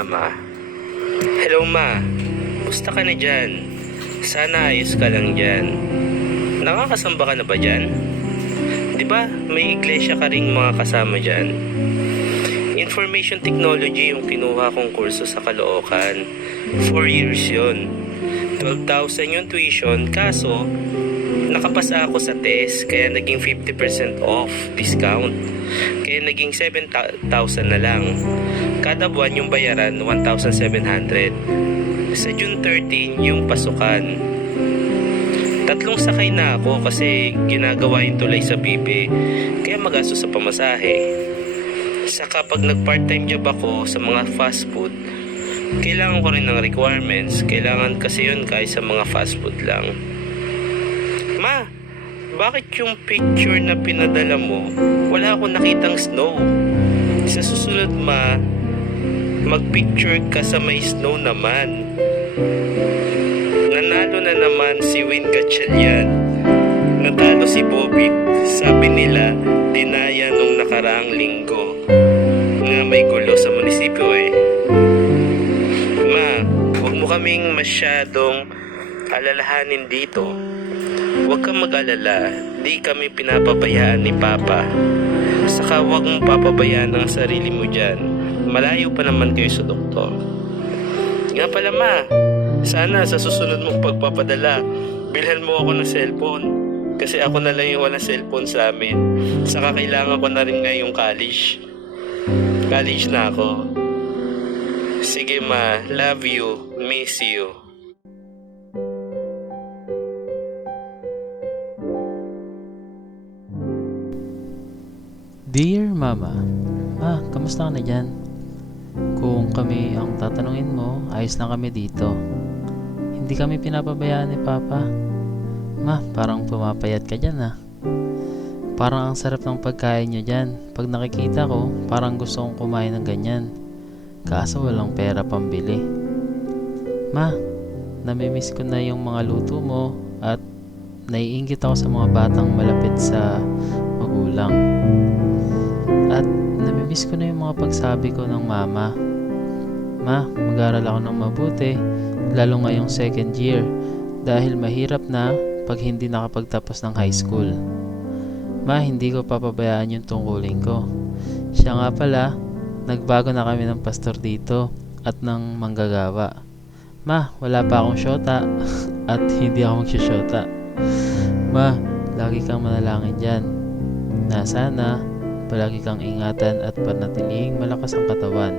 Mama. Hello Ma, musta ka na dyan? Sana ayos ka lang dyan. Nakakasamba ka na ba dyan? Di ba may iglesia ka ring mga kasama dyan? Information Technology yung kinuha kong kurso sa Caloocan. 4 years yun. 12,000 yung tuition, kaso nakapasa ako sa test kaya naging 50% off discount. Kaya naging 7,000 na lang. Kada buwan yung bayaran 1,700. Sa June 13 yung pasukan. 3 sakay na ako kasi ginagawa yung tulay sa bibe kaya magastos sa pamasahe. Saka pag nag part-time job ako sa mga fast food, kailangan ko rin ng requirements. Kailangan kasi yun kahit sa mga fast food lang. Ma, bakit yung picture na pinadala mo, wala akong nakitang snow? Sa susunod ma, mag-picture ka sa may snow naman. Nanalo na naman si Win Gatchalian. Natalo si Bobby. Sabi nila, dinaya nung nakaraang linggo nga may gulo sa munisipyo eh. Ma, huwag mo kaming masyadong alalahanin dito. Huwag kang mag-alala, di kami pinapabayaan ni Papa. Saka huwag mong papabayaan ang sarili mo dyan. Malayo pa naman kayo sa doktor. Nga pala ma, sana sa susunod mong pagpapadala, bilhan mo ako ng cellphone. Kasi ako na lang yung walang cellphone sa amin. Saka kailangan ko na rin ngayong college. College na ako. Sige ma, love you, miss you. Dear Mama, kamusta ka na dyan? Kung kami ang tatanungin mo, ayos lang kami dito. Hindi kami pinapabayaan ni Papa. Ma, parang pumapayat ka dyan Parang ang sarap ng pagkain nyo dyan. Pag nakikita ko, parang gusto kong kumain ng ganyan. Kaso walang pera pambili. Ma, namimiss ko na yung mga luto mo at naiinggit ako sa mga batang malapit sa magulang. At namimiss ko na yung mga pagsabi ko ng mama. Ma, mag-aral ako ng mabuti, lalo ngayong second year, dahil mahirap na pag hindi nakapagtapos ng high school. Ma, hindi ko papabayaan yung tungkulin ko. Siya nga pala, nagbago na kami ng pastor dito at ng manggagawa. Ma, wala pa akong syota at hindi ako magsyota. Ma, lagi kang manalangin dyan. Na sana, palagi kang ingatan at panatiling malakas ang katawan.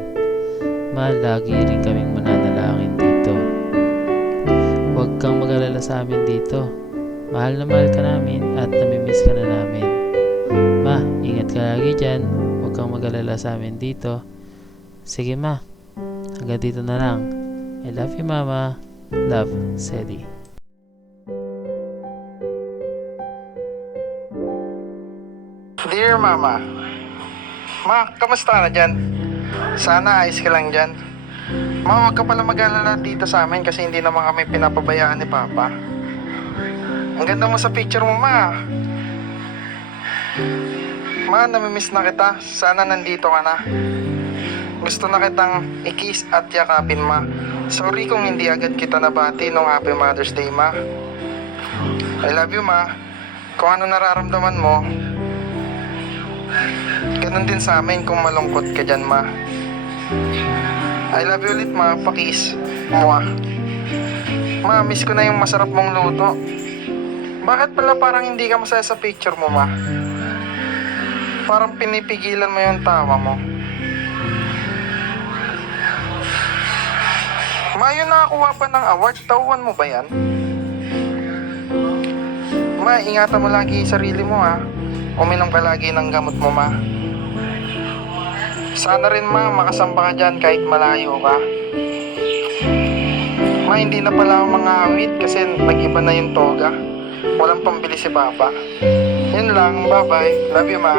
Ma, lagi rin kaming mananalangin dito. Huwag kang mag-alala sa amin dito. Mahal na mahal ka namin at namimiss ka na namin. Ma, ingat ka lagi dyan. Huwag kang mag-alala sa amin dito. Sige ma, hanggang dito na lang. I love you Mama. Love, Sedi. Dear Mama, Ma, kamusta ka na dyan? Sana ayos ka lang dyan. Ma, huwag ka pala mag-alala dito sa amin kasi hindi naman kami pinapabayaan ni Papa. Ang ganda mo sa picture mo, Ma. Ma, namimiss na kita. Sana nandito ka na. Gusto na kitang i-kiss at yakapin, Ma. Sorry kung hindi agad kita nabati nung Happy Mother's Day, Ma. I love you, Ma. Kung ano nararamdaman mo, ganun din sa amin kung malungkot ka dyan, Ma. I love you ulit, Ma. Pakis. Mwah. Ma, miss ko na yung masarap mong luto. Bakit pala parang hindi ka masaya sa picture mo, Ma? Parang pinipigilan mo yung tawa mo. Ma, yun nakakuha pa ng award. Tauhan mo ba yan? Ma, ingatan mo lagi yung sarili mo, ha. Uminom ka lagi ng gamot mo, Ma. Sana rin, Ma, makasamba ka dyan kahit malayo ka. Ma, hindi na pala ako mga awit kasi nag-iba na yung toga. Walang pambili si Papa. Yun lang, bye-bye. Love you, Ma.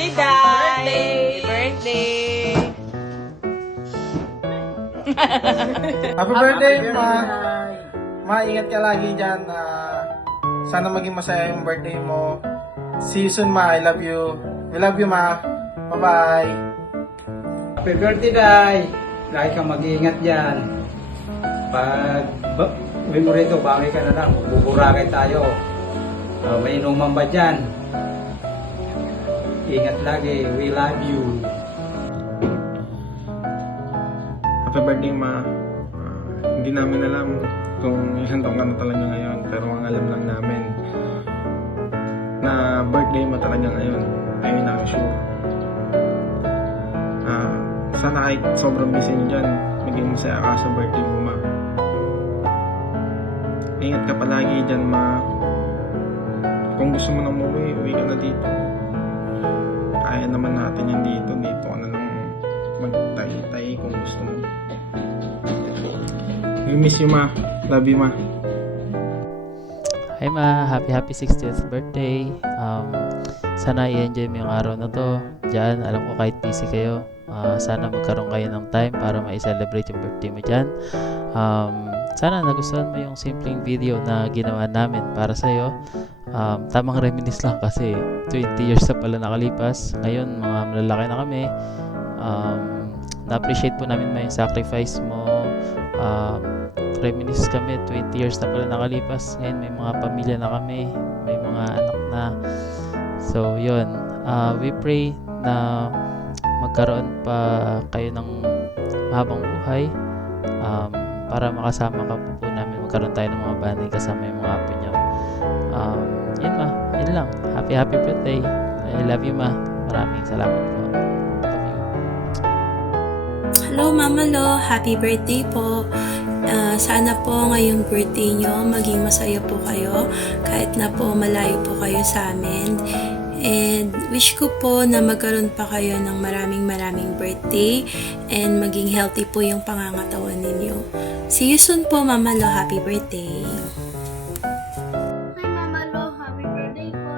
birthday, Day! Birthday! Happy birthday, Ma! Ma, ingat ka lagi dyan. Sana maging masaya yung birthday mo. See you soon, Ma. I love you. We love you, Ma. Bye-bye. Happy birthday, Day! Lagi kang mag-iingat dyan. Pag uwi mo rito, bawi ka na lang. Buburakay tayo. May inuman ba dyan? Ingat lagi. We love you. Happy birthday, Ma. Hindi namin alam kung ilang taong ka na talaga ngayon. Pero ang alam lang namin na birthday mo talaga ngayon. I mean, I'm sure. Sana kahit sobrang busy niyo dyan, maging masaya ka sa birthday mo, Ma. Ingat ka palagi dyan, Ma. Kung gusto mo na umuwi, uwi ka na dito. Kaya naman natin yan dito. Dito ka na lang magtay-tay kung gusto mo. We miss you, Ma. Love you, Ma. Hi Ma, happy 60th birthday. Sana i-enjoy mo yung araw na to. Diyan, alam ko kahit busy kayo. Sana magkaroon kayo ng time para ma-celebrate yung birthday mo dyan. Sana nagustuhan mo yung simpleng video na ginawa namin para sa'yo. Tamang reminisce lang kasi 20 years na pala nakalipas. Ngayon, mga malalaki na kami. Na-appreciate po namin yung sacrifice mo. Reminisce kami, 20 years na pala nakalipas. Ngayon may mga pamilya na kami, may mga anak na. So yun, we pray na magkaroon pa kayo ng mahabang buhay, para makasama ka po namin, magkaroon tayo ng mga bonding kasama yung mga apo nyo. Yun Ma, yun lang. Happy birthday. I love you Ma. Maraming salamat po. Love you. Hello Mama Lo, happy birthday po. Sana po ngayong birthday nyo maging masaya po kayo kahit na po malayo po kayo sa amin. And wish ko po na magkaroon pa kayo ng maraming birthday and maging healthy po yung pangangatawan ninyo. See you soon po Mama Lo, happy birthday. Hi Mama Lo, happy birthday po.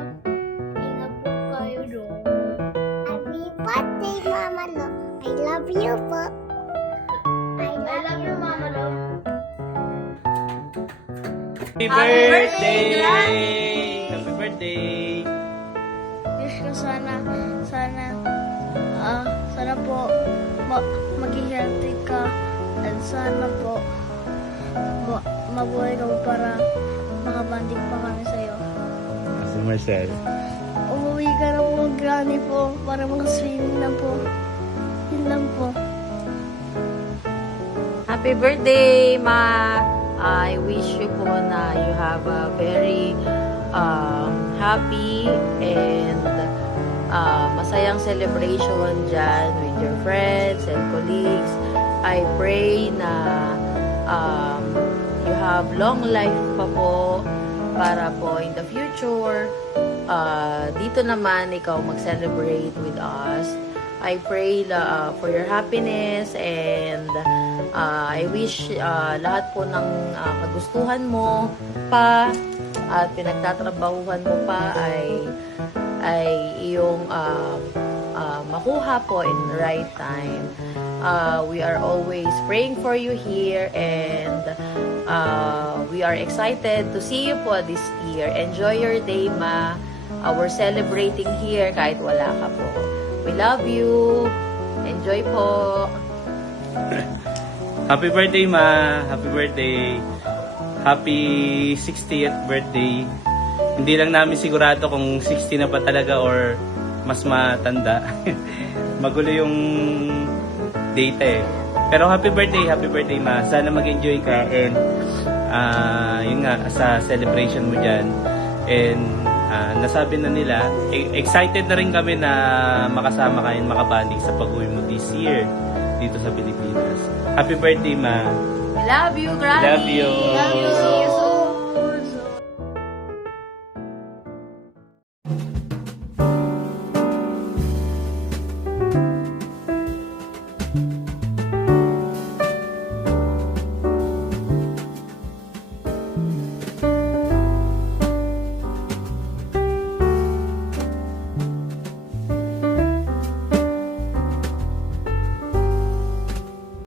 Ingat po kayo doon. Happy birthday Mama Lo. I love you po. I love you Mama Lo. Happy birthday! Happy birthday! Wish ko sana po maging healthy ka at sana po mabuhay ka po para makabanding pa kami sa'yo. Si Marcel. Umuwi ka na po, granny po, para mag-swimming na po. Yun lang po. Happy birthday, Ma! I wish you po na you have a very happy and masayang celebration dyan with your friends and colleagues. I pray na you have long life pa po para po in the future. Dito naman ikaw mag-celebrate with us. I pray for your happiness and I wish lahat po ng kagustuhan mo pa at pinagtatrabahuhan mo pa ay iyong makuha po in the right time. We are always praying for you here and we are excited to see you po this year. Enjoy your day, Ma. We're celebrating here kahit wala ka po. We love you. Enjoy po. Happy birthday, Ma! Happy birthday! Happy 60th birthday! Hindi lang namin sigurado kung 60 na ba talaga or mas matanda. Magulo yung data eh. Pero happy birthday, Ma! Sana mag-enjoy ka and yun nga, sa celebration mo dyan. And nasabi na nila, excited na rin kami na makasama kayo, makabanding sa pag-uwi mo this year dito sa Pilipinas. Happy birthday, Ma! Love you, Granny. Love you. Love you. See you soon.